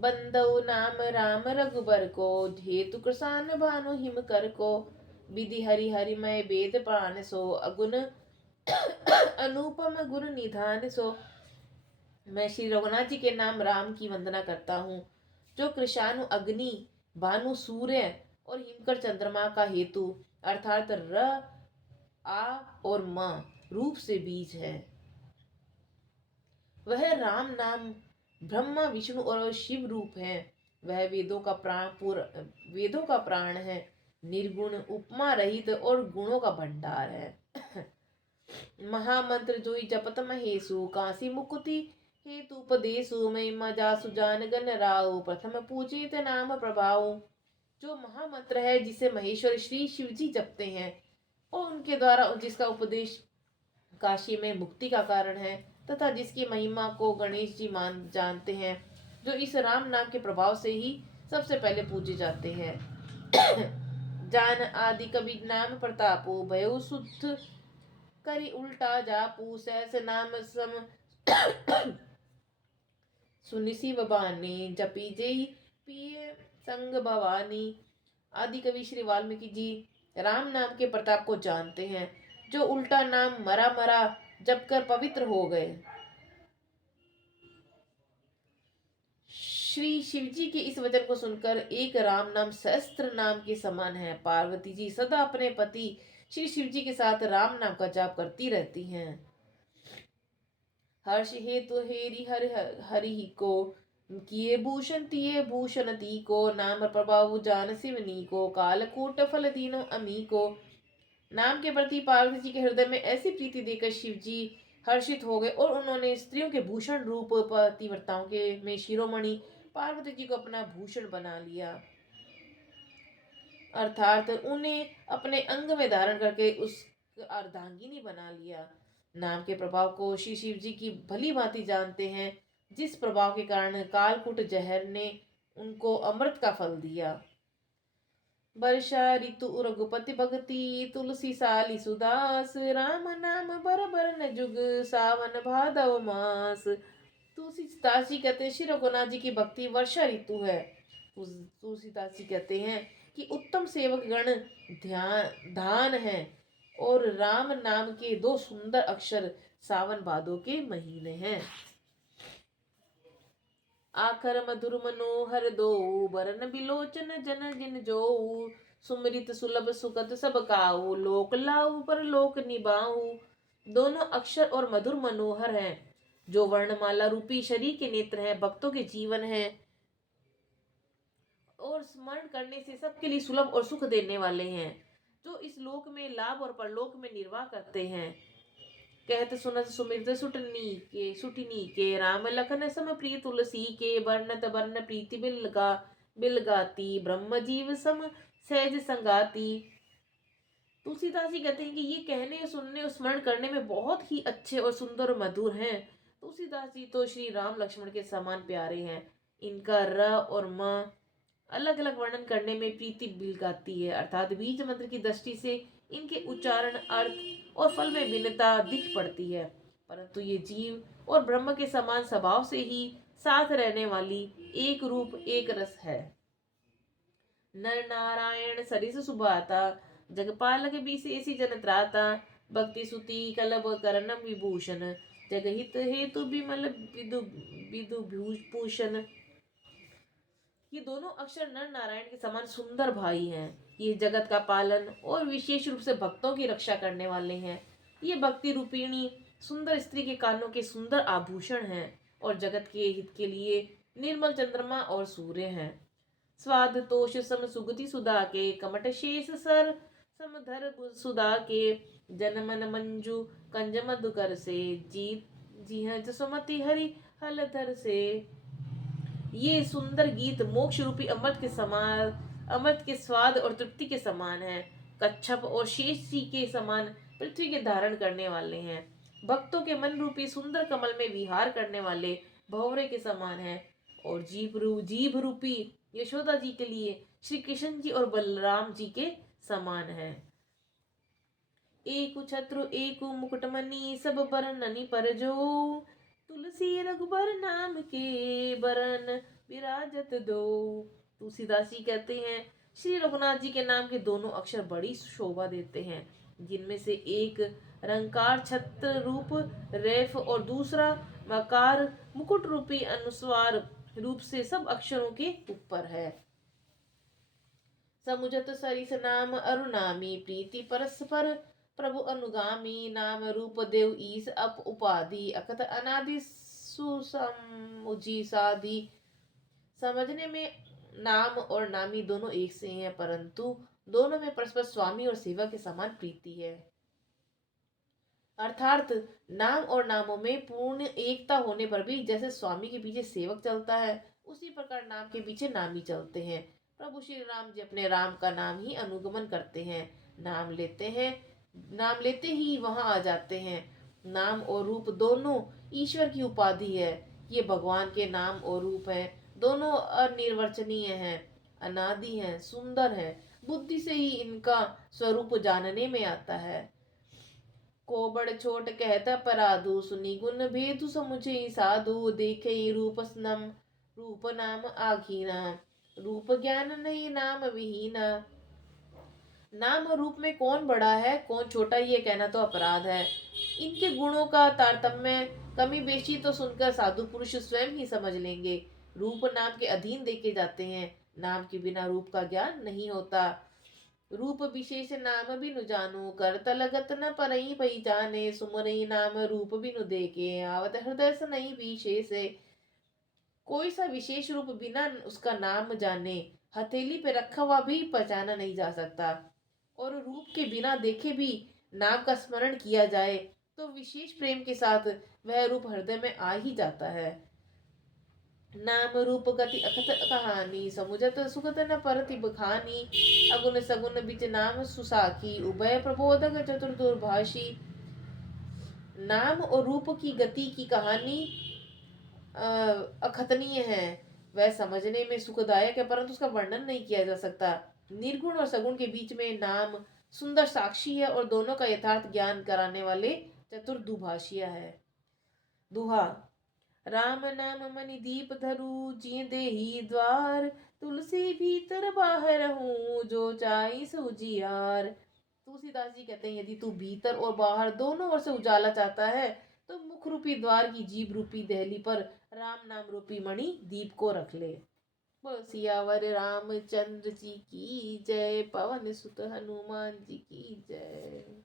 बंदौ नाम राम रघुबर को, हेतु कृसान भानु हिम कर को। विधि हरि हरिमय वेद प्राण सो, अगुण अनुपम गुण निधान सो। मैं श्री रघुनाथ जी के नाम राम की वंदना करता हूँ, जो कृषाणु अग्नि, भानु सूर्य और हिमकर चंद्रमा का हेतु अर्थात र, आ और म रूप से बीज है। वह राम नाम ब्रह्मा विष्णु और शिव रूप है। वह वेदों का प्राण है, निर्गुण उपमा रहित और गुणों का भंडार है। महामंत्र जोई जपत महेशु, काशी मुकुति हेतु उपदेशु। महिमा जासु जान गण राउ, प्रथम पूजित नाम प्रभाव। जो महामंत्र है जिसे महेश्वर श्री शिव जी जपते हैं और उनके द्वारा जिसका उपदेश काशी में मुक्ति का कारण है, तथा जिसकी महिमा को गणेश जी मान जानते हैं, जो इस राम नाम के प्रभाव से ही सबसे पहले पूजे जाते हैं। जान आदि कवि नाम प्रतापो, भयो शुद्ध करी उल्टा जापू। सहस नाम सम सुनिसी बबानी, जपी जय पिए संग भवानी। आदि कवि श्री वाल्मीकि जी राम नाम के प्रताप को जानते हैं, जो उल्टा नाम मरा मरा जप कर पवित्र हो गए। श्री शिव जी के इस वचन को सुनकर एक राम नाम सहस्त्र नाम के समान है। पार्वती जी सदा अपने पति श्री शिव जी के साथ राम नाम का जाप करती रहती हैं। हर्ष हेतु हेरी हरि को, किए भूषण तिये भूषण ती को। नाम प्रभाव जान शिवनी को, कालकूट फल दीनो अमी को। नाम के प्रति पार्वती जी के हृदय में ऐसी प्रीति देकर शिव जी हर्षित हो गए और उन्होंने स्त्रियों के भूषण रूप पतिव्रताओं के में शिरोमणि पार्वती जी को अपना भूषण बना लिया, अर्थात उन्हें अपने अंग में धारण करके उस अर्धांगिनी बना लिया। नाम के प्रभाव को श्री शिव जी की भली भांति जानते हैं, जिस प्रभाव के कारण कालकूट जहर ने उनको अमृत का फल दिया। वर्षा ऋतु रघुपति भक्ति, तुलसी साली सुदास। राम नाम बर बर न जुग, सावन भादव मास। तुलसीदास जी कहते हैं श्री रघुनाथ जी की भक्ति वर्षा ऋतु है। तुलसीदास जी कहते हैं कि उत्तम सेवक गण धान है और राम नाम के दो सुंदर अक्षर सावन भादो के महीने हैं। आखर मधुर मनोहर दो, बरन बिलोचन जन जिन जो। सुमृत सुलभ सुखद सब काऊ, लोक लाऊ पर लोक निभाऊ। दोनों अक्षर और मधुर मनोहर हैं, जो वर्णमाला रूपी शरीर के नेत्र हैं, भक्तों के जीवन हैं और स्मरण करने से सबके लिए सुलभ और सुख देने वाले हैं, जो इस लोक में लाभ और परलोक में निर्वाह करते हैं। कहत सुनत सुमिरत सुटनी के, राम लखन सम प्रिय तुलसी के। बरनत बरन प्रीति बिल गाती, ब्रह्म जीव सम सहज संगाती। तुलसीदास जी कहते हैं कि ये कहने सुनने और स्मरण करने में बहुत ही अच्छे और सुंदर और मधुर हैं। तुलसीदास जी तो श्री राम लक्ष्मण के समान प्यारे हैं। इनका र और म अलग अलग वर्णन करने में प्रीति बिल गाती है, अर्थात बीज मंत्र की दृष्टि से इनके उच्चारण अर्थ और फल में भिन्नता दिख पड़ती है, परंतु ये जीव और ब्रह्म के समान स्वभाव से ही साथ रहने वाली एक रूप एक रस है। नर नारायण सरिस सुभाता, जगपालक बिसेसी जन त्राता। भक्ति सुति कलब करणम विभूषण, जगहित हेतु विमल विदु विदु भूषण। ये दोनों अक्षर नर नारायण के समान सुंदर भाई हैं। ये जगत का पालन और विशेष रूप से भक्तों की रक्षा करने वाले हैं। ये भक्ति रूपिणी सुंदर स्त्री के कानों के सुंदर आभूषण हैं और जगत के हित के लिए निर्मल चंद्रमा और सूर्य हैं। स्वाद तोष सम सुगति सुधा के, कमट शेष सर समधर सुधा के। जनमन मंजू कंज मधुकर से, जी सुमति हरि हलधर से। ये सुंदर गीत मोक्ष रूपी अमृत के स्वाद और तृप्ति के समान है। कच्छप और शेष जी के समान पृथ्वी के धारण करने वाले हैं। भक्तों के मन रूपी सुंदर कमल में विहार करने वाले भौरे के समान है और जीभ रूपी यशोदा जी के लिए श्री कृष्ण जी और बलराम जी के समान है। एक छत्रु एक मुकुटमणि, सब बरननि पर जो। तुलसी रघुबर नाम के बरन विराजत दो। तुलसीदास जी कहते हैं श्री रघुनाथ जी के नाम के दोनों अक्षर बड़ी शोभा देते हैं, जिनमें से एक रंकार छत्र रूप रेफ और दूसरा मकार मुकुट रूपी अनुस्वार रूप से सब अक्षरों के ऊपर है। समुझत सरिस नाम अरुणामी प्रीति परस्पर प्रभु अनुगामी नाम रूप देव ईस अप उपाधि अकथ अनादि सुसमुझी साधि। समझने में नाम और नामी दोनों एक से हैं, परंतु दोनों में परस्पर स्वामी और सेवक के समान प्रीति है। अर्थात नाम और नामों में पूर्ण एकता होने पर भी जैसे स्वामी के पीछे सेवक चलता है, उसी प्रकार नाम के पीछे नामी चलते हैं। प्रभु श्री राम जी अपने राम का नाम ही अनुगमन करते हैं, नाम लेते ही वहां आ जाते हैं। नाम और रूप दोनों ईश्वर की उपाधि है। ये भगवान के नाम और रूप हैं, दोनों अनिर्वचनीय हैं, अनादि हैं, सुंदर हैं। बुद्धि से ही इनका स्वरूप जानने में आता है। को बड़ छोट कहता पराधु सुनी गुण भेदु समुझे साधु देखे रूप स्नम रूप नाम आखीना रूप ज्ञान नहीं नाम विहीना। नाम और रूप में कौन बड़ा है कौन छोटा, ये कहना तो अपराध है। इनके गुणों का तारतम्य कमी बेशी तो सुनकर साधु पुरुष स्वयं ही समझ लेंगे। रूप नाम के अधीन देखे जाते हैं, नाम के बिना रूप का ज्ञान नहीं होता। रूप विशेष नाम बिनु जानू करत लगत न परई पहचाने सुमरई नाम रूप बिनु देखे आवत हृदय से नहीं विशेष। कोई सा विशेष रूप बिना उसका नाम जाने हथेली पे रखा हुआ भी पहचाना नहीं जा सकता, और रूप के बिना देखे भी नाम का स्मरण किया जाए तो विशेष प्रेम के साथ वह रूप हृदय में आ ही जाता है। नाम रूप गति अखत कहानी समुझत सुखत न परति बखानी अगुन सगुन बिच नाम सुसाखी उभय प्रबोधक चतुर्दुर्भाषी। नाम और रूप की गति की कहानी अखतनीय है, वह समझने में सुखदायक है, परंतु उसका वर्णन नहीं किया जा सकता। निर्गुण और सगुण के बीच में नाम सुंदर साक्षी है और दोनों का यथार्थ ज्ञान कराने वाले चतुर्दुभाषिया है। दुहा राम नाम मनि दीप धरु जिय देहि द्वार तुलसी भीतर बाहर हूँ जो चाइस उजियार। तुलसीदास जी कहते हैं यदि तू भीतर और बाहर दोनों ओर से उजाला चाहता है तो मुख रूपी द्वार की जीभ रूपी दहली पर राम नाम रूपी मणि दीप को रख ले। बोल सियावर रामचंद्र जी की जय, पवन सुत हनुमान जी की जय।